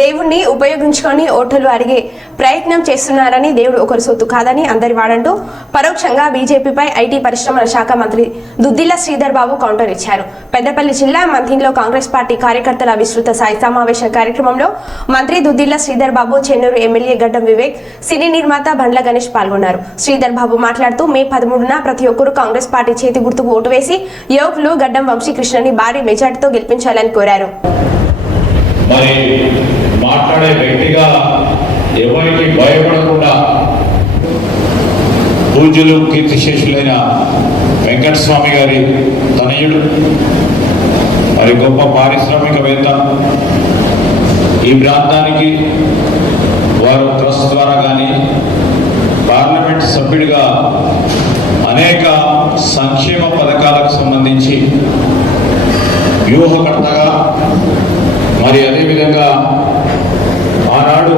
దేవుణ్ణి ఉపయోగించుకొని ఓటర్లు అడిగే ప్రయత్నం చేస్తున్నారని, దేవుడు ఒకరి సొత్తు కాదని అందరి వాడంటూ పరోక్షంగా బీజేపీపై ఐటీ పరిశ్రమల శాఖ మంత్రి దుద్దిల్ల శ్రీధర్ బాబు కౌంటర్ ఇచ్చారు. పెద్దపల్లి జిల్లా మంథిన్లో కాంగ్రెస్ పార్టీ కార్యకర్తల విస్తృత స్థాయి సమావేశ కార్యక్రమంలో మంత్రి దుద్దిల్ల శ్రీధర్ బాబు, చెన్నూరు ఎమ్మెల్యే గడ్డం వివేక్, సినీ నిర్మాత బండ్ల గణేష్ పాల్గొన్నారు. శ్రీధర్ బాబు మాట్లాడుతూ మే 13న ప్రతి ఒక్కరూ కాంగ్రెస్ పార్టీ చేతి గుర్తుకు ఓటు వేసి యువకులు గడ్డం వంశీకృష్ణని భారీ మెజార్టీతో గెలిపించాలని కోరారు. మరి మాట్లాడే వ్యక్తిగా ఎవరికి భయపడకుండా పూజ్యులు కీర్తిశేషులైన వెంకటస్వామి గారి తనయుడు, మరి గొప్ప పారిశ్రామికవేత్త, ఈ ప్రాంతానికి వారు ట్రస్ట్ ద్వారా కానీ పార్లమెంట్ సభ్యుడిగా అనేక సంక్షేమ పథకాలకు సంబంధించి వ్యూహకర్తగా, మరి అదేవిధంగా ఆనాడు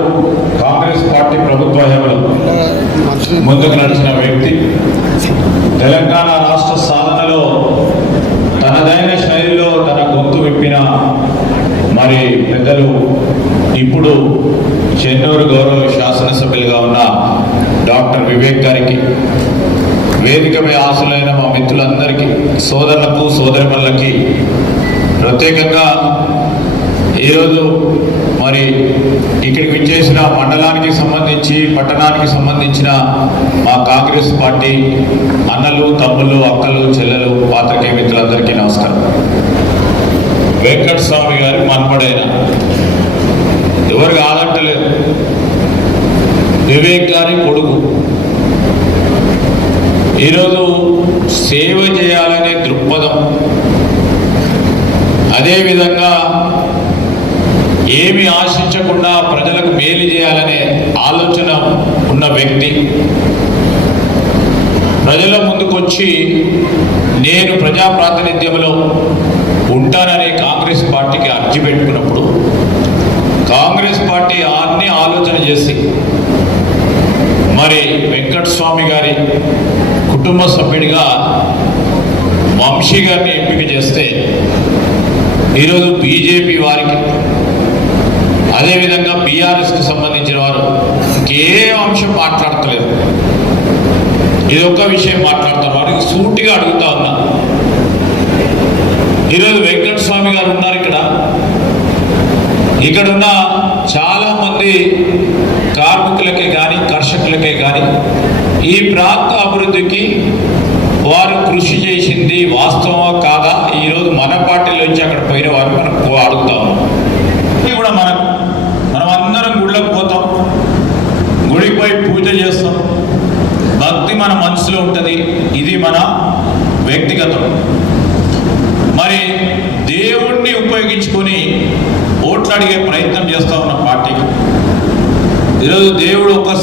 కాంగ్రెస్ పార్టీ ప్రభుత్వ హయాంలో ముందుకు నడిచిన వ్యక్తి, తెలంగాణ రాష్ట్ర సాధనలో తనదైన శైలిలో తన గొంతు విప్పిన మరి పెద్దలు, ఇప్పుడు చెన్నూరు గౌరవ శాసనసభ్యులుగా ఉన్న డాక్టర్ వివేక్ గారికి, వేదికపై ఆశలైన మా మిత్రులందరికీ, సోదరులకు సోదరిమణులకి ప్రత్యేకంగా ఈరోజు మరి ఇక్కడికి విచ్చేసిన మండలానికి సంబంధించి, పట్టణానికి సంబంధించిన మా కాంగ్రెస్ పార్టీ అన్నలు, తమ్ముళ్ళు, అక్కలు, చెల్లెలు, పాత్రికేయ మిత్రులందరికీ నమస్కారం. వెంకటస్వామి గారి మనపడైన ఎవరు కాదంటలేదు, వివేక్ గారి కొడుకు. ఈరోజు సేవ చేయాలనే దృక్పథం, అదేవిధంగా ఏమి ఆశించకుండా ప్రజలకు మేలు చేయాలనే ఆలోచన ఉన్న వ్యక్తి ప్రజల ముందుకొచ్చి నేను ప్రజా ప్రాతినిధ్యంలో ఉంటానని కాంగ్రెస్ పార్టీకి అర్జీ పెట్టుకున్నప్పుడు కాంగ్రెస్ పార్టీ అన్ని ఆలోచన చేసి మరి వెంకటస్వామి గారి కుటుంబ సభ్యుడిగా వంశీ గారిని ఎంపిక చేస్తే ఈరోజు బీజేపీ వారికి, అదేవిధంగా బీఆర్ఎస్కి సంబంధించిన వారు ఏ అంశం మాట్లాడతలేదు, ఇది ఒక్క విషయం మాట్లాడతారు. వారికి సూటిగా అడుగుతా ఉన్నా, ఈరోజు వెంకటస్వామి గారు ఉన్నారు ఇక్కడున్న చాలా మంది కార్మికులకే కానీ కర్షకులకే కానీ ఈ ప్రాంత అభివృద్ధికి వారు కృషి చేసింది వాస్తవమా కాదా, ఈరోజు మన పార్టీలో నుంచి అక్కడ పోయిన వారు మనం అడుగుతాము. కూడా మనం అందరం గుళ్ళకు పోతాం, గుడికి పోయి పూజ చేస్తాం, భక్తి మన మనసులో ఉంటుంది, ఇది మన వ్యక్తిగతం. మరి దేవుణ్ణి ఉపయోగించుకొని ఓట్లు అడిగే ప్రయత్నం చేస్తా ఉన్న పార్టీకి ఈరోజు దేవుడు ఒక